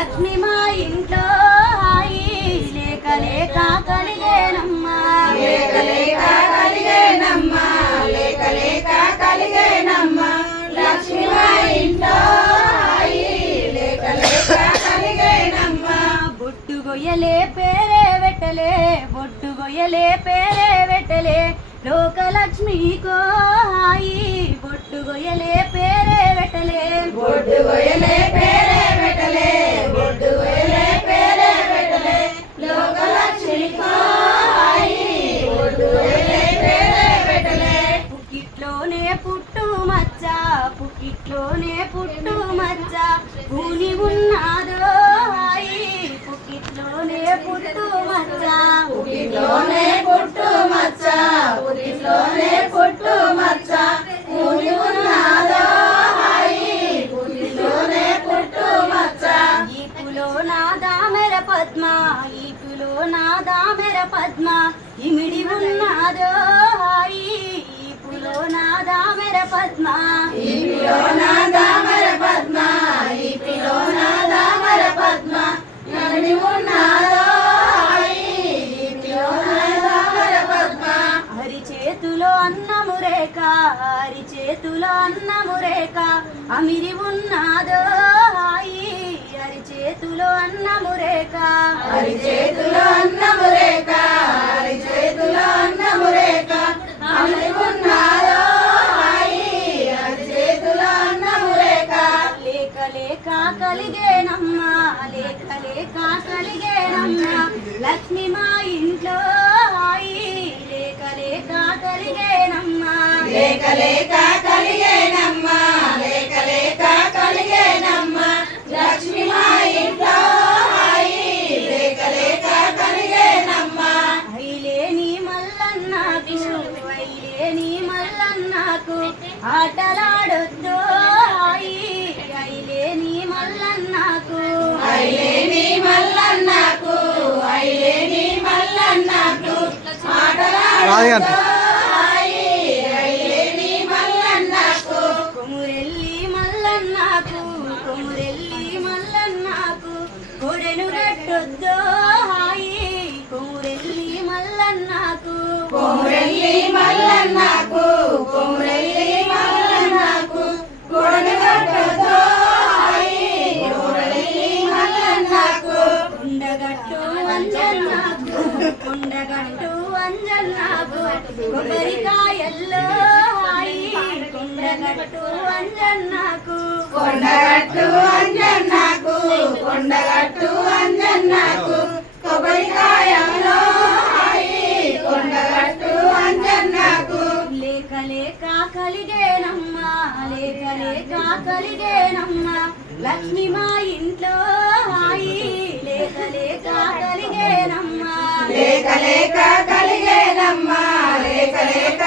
లక్ష్మి మా ఇంట్లో హాయి లేక లేక కలిగేనమ్మా లేక లేక కలిగేనమ్మా లేక లేక కలిగేనమ్మా లక్ష్మి మా ఇంట్లో హాయి లేక లేక కలిగేనమ్మా బొట్టు గొయ్యలే పేరే వెట్టలే బొట్టు గొయ్యలే పేరే వెట్టలే లోకలక్ష్మికో హాయి బొట్టు గొయ్యలే పేరే వెట్టలే బొట్టు గొయ్యలే పేరే వెట్టలే బొట్టు గొయ్యలే పేరే వెట్టలే లోకలక్ష్మికో హాయి బొట్టు గొయ్యలే పేరే వెట్టలే పుక్కిట్లోనే పుట్టు మచ్చ పుక్కిట్లోనే పుట్టు మచ్చ పూని ఉన్నాదో హాయి పుక్కిట్లోనే పుట్టు మచ్చ పుట్టిలోనే పుట్టు మచ్చ పుట్టిలోనే పుట్టు మచ్చ పూని ఉన్నాదో హాయి పుట్టిలోనే పుట్టు మచ్చ ఈపులో నా దామెర పద్మ ఈపులో నా దామెర పద్మ ఇమిడి ఉన్నాదో హాయి ఈపులో నా దామెర పద్మ ఈపిలో నా దామర పద్మ ఈపిలో నా దామర పద్మ నడి ఉన్నాదో హాయి ఈపిలో నా దామర పద్మ హరి చేతులో అన్నము రేఖ హరి చేతులో అన్నము రేఖ అమిరి ఉన్నాదో హాయి హరి చేతులో అన్నము రేఖ హరి చేతులో అన్నము రేఖ హరి చేతులో అన్నము రేఖ అమరి ఉన్నాదో హాయి హరి చేతులో అన్నము రేఖ లేక లేక కలిగేనమ్మా లేక లేక కలిగేనమ్మా లక్ష్మి మా ఇంట్లో హాయి లేక లేక కలిగేనమ్మా లేక లేక కలిగేనమ్మా లేక లేక కలిగేనమ్మా లక్ష్మి మా ఇంట్లో హాయి లేక లేక కలిగేనమ్మా ఐలేని మల్లన్నకు ఐలేని మల్లన్నకు ఆటలాడొద్దు హాయి ఐలేని మల్లన్నకు ఐలేని మల్లన్నకు ఐలేని మల్లన్నకు ఆటలాడొద్దు హాయి ఐలేని మల్లన్నకు కొమురెల్లి మల్లన్నకు కొమురెల్లి మల్లన్నకు కొడెను గట్టొద్దు హాయి కొమురెల్లి మల్లన్నకు కొమురెల్లి మల్లన్నకు కొమురెల్లి మల్లన్నకు కొడను కట్టొద్దు హాయి కొమురెల్లి మల్లన్నకు కొండగట్టు అంజన్నకు కొండగట్టు అంజన్నకు కొబ్బరికాయల్లో హాయి కొండగట్టు అంజన్నకు కొండగట్టు అంజన్నకు కొండగట్టు అంజన్నకు కొబ్బరికాయలో హాయి కొండగట్టు అంజన్నకు లేక లేక కలిగేనమ్మా లేక లేక కలిగేనమ్మా లక్ష్మి మా ఇంట్లో హాయి లేక లేక కలిగేనమ్మా లేక లేక కలిగేనమ్మా లేక లేక